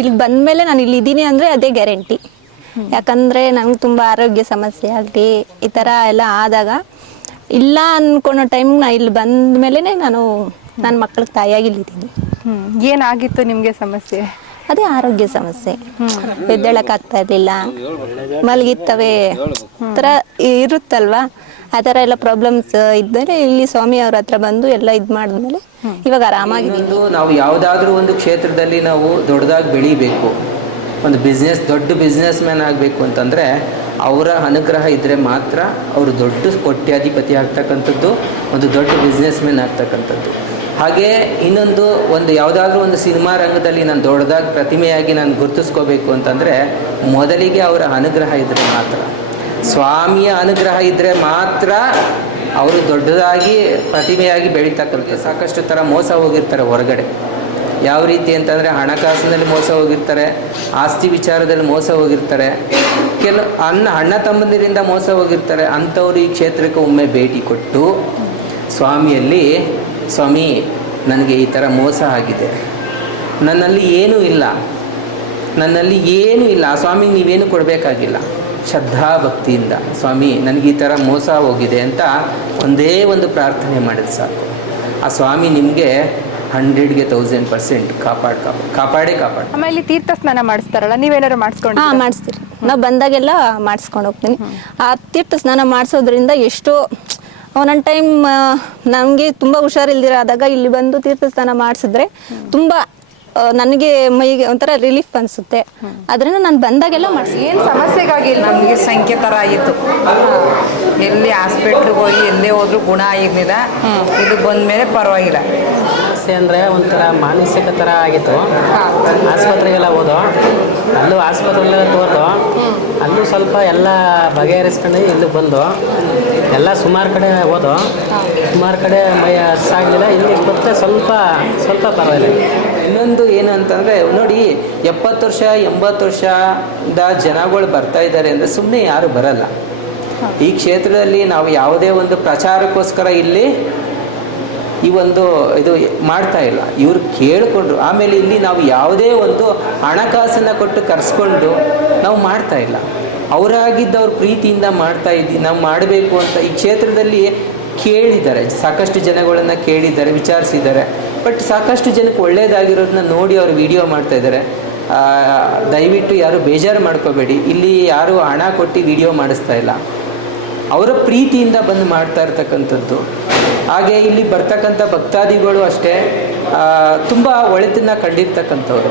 ಇಲ್ಲಿ ಬಂದಮೇಲೆ ನಾನು ಇಲ್ಲಿ ಇದ್ದೀನಿ ಅಂದರೆ ಅದೇ ಗ್ಯಾರಂಟಿ. ಯಾಕಂದರೆ ನನಗೆ ತುಂಬ ಆರೋಗ್ಯ ಸಮಸ್ಯೆ ಆಗಲಿ ಈ ಥರ ಎಲ್ಲ ಆದಾಗ ಇಲ್ಲ ಅಂದ್ಕೊಳೋ ಟೈಮ್ ನಾ ಇಲ್ಲಿ ಬಂದ ಮೇಲೆ ನಾನು ನನ್ನ ಮಕ್ಕಳಿಗೆ ತಾಯಿಯಾಗಿ ಇಲ್ಲಿದ್ದೀನಿ. ಏನಾಗಿತ್ತು ನಿಮಗೆ ಸಮಸ್ಯೆ? ಅದೇ ಆರೋಗ್ಯ ಸಮಸ್ಯೆ. ಎದ್ದೇಳಕ್ಕಾಗ್ತಾ ಇರಲಿಲ್ಲ, ಮಲಗಿರ್ತವೆ ಥರ ಇರುತ್ತಲ್ವಾ, ಆ ಥರ ಎಲ್ಲ ಪ್ರಾಬ್ಲಮ್ಸ್ ಇದ್ದರೆ ಇಲ್ಲಿ ಸ್ವಾಮಿ ಅವ್ರ ಹತ್ರ ಬಂದು ಎಲ್ಲ ಇದು ಮಾಡಿದ್ಮೇಲೆ ಇವಾಗ ಆರಾಮಾಗಿದ್ದೀನಿ. ನಾವು ಯಾವುದಾದ್ರೂ ಒಂದು ಕ್ಷೇತ್ರದಲ್ಲಿ ನಾವು ದೊಡ್ಡದಾಗಿ ಬೆಳಿಬೇಕು, ಒಂದು ದೊಡ್ಡ ಬಿಸ್ನೆಸ್ ಮ್ಯಾನ್ ಆಗಬೇಕು ಅಂತಂದರೆ ಅವರ ಅನುಗ್ರಹ ಇದ್ದರೆ ಮಾತ್ರ ಅವರು ದೊಡ್ಡ ಕೋಟ್ಯಾಧಿಪತಿ ಆಗ್ತಕ್ಕಂಥದ್ದು, ಒಂದು ದೊಡ್ಡ ಬಿಸ್ನೆಸ್ ಮ್ಯಾನ್ ಆಗ್ತಕ್ಕಂಥದ್ದು. ಹಾಗೆ ಇನ್ನೊಂದು ಯಾವುದಾದ್ರೂ ಒಂದು ಸಿನಿಮಾ ರಂಗದಲ್ಲಿ ನಾನು ದೊಡ್ಡದಾಗಿ ಪ್ರತಿಮೆಯಾಗಿ ನಾನು ಗುರುತಿಸ್ಕೋಬೇಕು ಅಂತಂದರೆ ಮೊದಲಿಗೆ ಅವರ ಅನುಗ್ರಹ ಇದ್ದರೆ ಮಾತ್ರ, ಸ್ವಾಮಿಯ ಅನುಗ್ರಹ ಇದ್ದರೆ ಮಾತ್ರ ಅವರು ದೊಡ್ಡದಾಗಿ ಪ್ರತಿಮೆಯಾಗಿ ಬೆಳೀತಕ್ಕಂಥ. ಸಾಕಷ್ಟು ಥರ ಮೋಸ ಹೋಗಿರ್ತಾರೆ ಹೊರಗಡೆ. ಯಾವ ರೀತಿ ಅಂತಂದರೆ ಹಣಕಾಸಿನಲ್ಲಿ ಮೋಸ ಹೋಗಿರ್ತಾರೆ, ಆಸ್ತಿ ವಿಚಾರದಲ್ಲಿ ಮೋಸ ಹೋಗಿರ್ತಾರೆ, ಅಣ್ಣ ತಮ್ಮಂದಿರಿಂದ ಮೋಸ ಹೋಗಿರ್ತಾರೆ. ಅಂಥವ್ರು ಈ ಕ್ಷೇತ್ರಕ್ಕೆ ಒಮ್ಮೆ ಭೇಟಿ ಕೊಟ್ಟು ಸ್ವಾಮಿಯಲ್ಲಿ, ಸ್ವಾಮಿ ನನಗೆ ಈ ಥರ ಮೋಸ ಆಗಿದೆ, ನನ್ನಲ್ಲಿ ಏನೂ ಇಲ್ಲ, ಸ್ವಾಮಿ ನೀವೇನು ಕೊಡಬೇಕಾಗಿಲ್ಲ, ಶ್ರದ್ಧಾ ಭಕ್ತಿಯಿಂದ ಸ್ವಾಮಿ ನನಗೆ ಈ ಥರ ಮೋಸ ಹೋಗಿದೆ ಅಂತ ಒಂದೇ ಒಂದು ಪ್ರಾರ್ಥನೆ ಮಾಡಿದ ಸಾಕು. ಆ ಸ್ವಾಮಿ ನಿಮಗೆ 100ಗೆ 1000% ಕಾಪಾಡೇ. ಆಮೇಲೆ ತೀರ್ಥ ಸ್ನಾನ ಮಾಡಿಸ್ತಾರಲ್ಲ, ನೀವೇನಾದ್ರು ಮಾಡಿಸ್ಕೊಂಡು? ಮಾಡಿಸ್ತೀರಿ, ನಾವು ಬಂದಾಗೆಲ್ಲ ಮಾಡಿಸ್ಕೊಂಡು ಹೋಗ್ತೀನಿ. ಆ ತೀರ್ಥ ಸ್ನಾನ ಮಾಡಿಸೋದ್ರಿಂದ ಎಷ್ಟೋ ಒಂದೊಂದು ಟೈಮ್ ನನಗೆ ತುಂಬ ಹುಷಾರಿಲ್ದಿರಾದಾಗ ಇಲ್ಲಿ ಬಂದು ತೀರ್ಥ ಸ್ನಾನ ಮಾಡಿಸಿದ್ರೆ ತುಂಬ ನನಗೆ ಮೈಗೆ ಒಂಥರ ರಿಲೀಫ್ ಅನಿಸುತ್ತೆ. ಅದರಿಂದ ನಾನು ಬಂದಾಗೆಲ್ಲ ಮಾಡಿಸಿ. ಏನು ಸಮಸ್ಯೆಗಾಗಿ? ನಮಗೆ ಸಂಖ್ಯೆ ಥರ ಆಯಿತು, ಎಲ್ಲಿ ಹಾಸ್ಪಿಟ್ಲಿಗೆ ಹೋಗಿ ಎಲ್ಲೇ ಹೋದ್ರೂ ಗುಣ ಆಗಿರಲಿಲ್ಲ. ಇದು ಬಂದಮೇಲೆ ಪರವಾಗಿಲ್ಲ. ಸಮಸ್ಯೆ ಅಂದರೆ ಒಂಥರ ಮಾನಸಿಕ ಥರ ಆಗಿತ್ತು. ಆಸ್ಪತ್ರೆಗೆಲ್ಲ ಹೋದೋ, ಅಲ್ಲೂ ಆಸ್ಪತ್ರೆಗೆಲ್ಲ ತೋರ್ದು ಅಲ್ಲೂ ಸ್ವಲ್ಪ ಎಲ್ಲ ಬಗೆಹರಿಸ್ಕೊಂಡು ಇಲ್ಲಿ ಬಂದು ಎಲ್ಲ ಸುಮಾರು ಕಡೆ ಹೋದೋ, ಸುಮಾರು ಕಡೆ ಮೈ ಹಸ್ಸಾಗಲಿಲ್ಲ. ಇಲ್ಲಿ ಮತ್ತೆ ಸ್ವಲ್ಪ ಪರವಾಗಿಲ್ಲ. ಇನ್ನೊಂದು ಏನು ಅಂತಂದರೆ ನೋಡಿ, 70 ವರ್ಷ 80 ವರ್ಷದ ಜನಗಳು ಬರ್ತಾ ಇದ್ದಾರೆ ಅಂದರೆ ಸುಮ್ಮನೆ ಯಾರು ಬರಲ್ಲ. ಈ ಕ್ಷೇತ್ರದಲ್ಲಿ ನಾವು ಯಾವುದೇ ಒಂದು ಪ್ರಚಾರಕ್ಕೋಸ್ಕರ ಇಲ್ಲಿ ಇದು ಮಾಡ್ತಾ ಇಲ್ಲ. ಇವರು ಕೇಳಿಕೊಂಡ್ರು, ಆಮೇಲೆ ಇಲ್ಲಿ ನಾವು ಯಾವುದೇ ಒಂದು ಹಣಕಾಸನ್ನು ಕೊಟ್ಟು ಕರೆಸ್ಕೊಂಡು ನಾವು ಮಾಡ್ತಾ ಇಲ್ಲ. ಅವರಾಗಿದ್ದವ್ರ ಪ್ರೀತಿಯಿಂದ ಮಾಡ್ತಾ ಇದ್ದೀವಿ. ನಾವು ಮಾಡಬೇಕು ಅಂತ ಈ ಕ್ಷೇತ್ರದಲ್ಲಿ ಕೇಳಿದ್ದಾರೆ, ಸಾಕಷ್ಟು ಜನಗಳನ್ನು ಕೇಳಿದ್ದಾರೆ, ವಿಚಾರಿಸಿದ್ದಾರೆ. ಬಟ್ ಸಾಕಷ್ಟು ಜನಕ್ಕೆ ಒಳ್ಳೆಯದಾಗಿರೋದನ್ನ ನೋಡಿ ಅವರು ವಿಡಿಯೋ ಮಾಡ್ತಾಯಿದ್ದಾರೆ. ದಯವಿಟ್ಟು ಯಾರು ಬೇಜಾರು ಮಾಡ್ಕೋಬೇಡಿ, ಇಲ್ಲಿ ಯಾರು ಹಣ ಕೊಟ್ಟು ವಿಡಿಯೋ ಮಾಡಿಸ್ತಾ ಇಲ್ಲ, ಅವರ ಪ್ರೀತಿಯಿಂದ ಬಂದು ಮಾಡ್ತಾ ಇರ್ತಕ್ಕಂಥದ್ದು. ಹಾಗೆ ಇಲ್ಲಿ ಬರ್ತಕ್ಕಂಥ ಭಕ್ತಾದಿಗಳು ಅಷ್ಟೇ ತುಂಬ ಒಳಿತನ್ನು ಕಂಡಿರ್ತಕ್ಕಂಥವ್ರು.